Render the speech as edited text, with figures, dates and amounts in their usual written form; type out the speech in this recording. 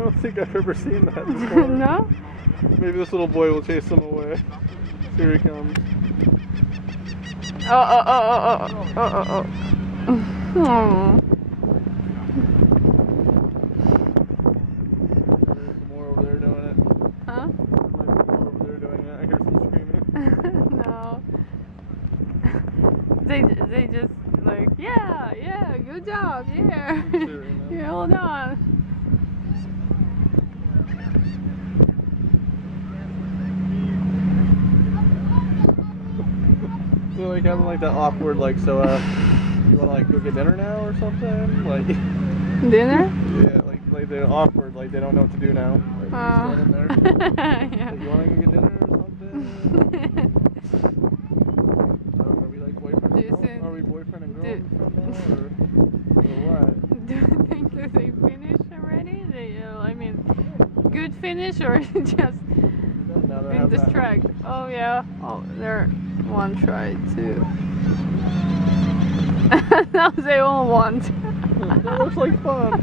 don't think I've ever seen that before. No? Maybe this little boy will chase them away. Here he comes. Oh. There's more over there doing it. Huh? There might be more over there doing it. I hear some screaming. No. They just like, yeah, good job, yeah. Yeah, hold on. They're like having like that awkward like, so you wanna like go get dinner now or something? Like Dinner? yeah, like they're awkward, like they don't know what to do now. Like they're standing there. Yeah. Like, you wanna go get dinner or something? Are we like boyfriend and girl? Are we boyfriend and girlfriend now or what? Do you think that they finished already? I mean, good finish or just Now they're been having that. distracted? Oh yeah. Oh, there. One tried to. Now they all want. That looks like fun.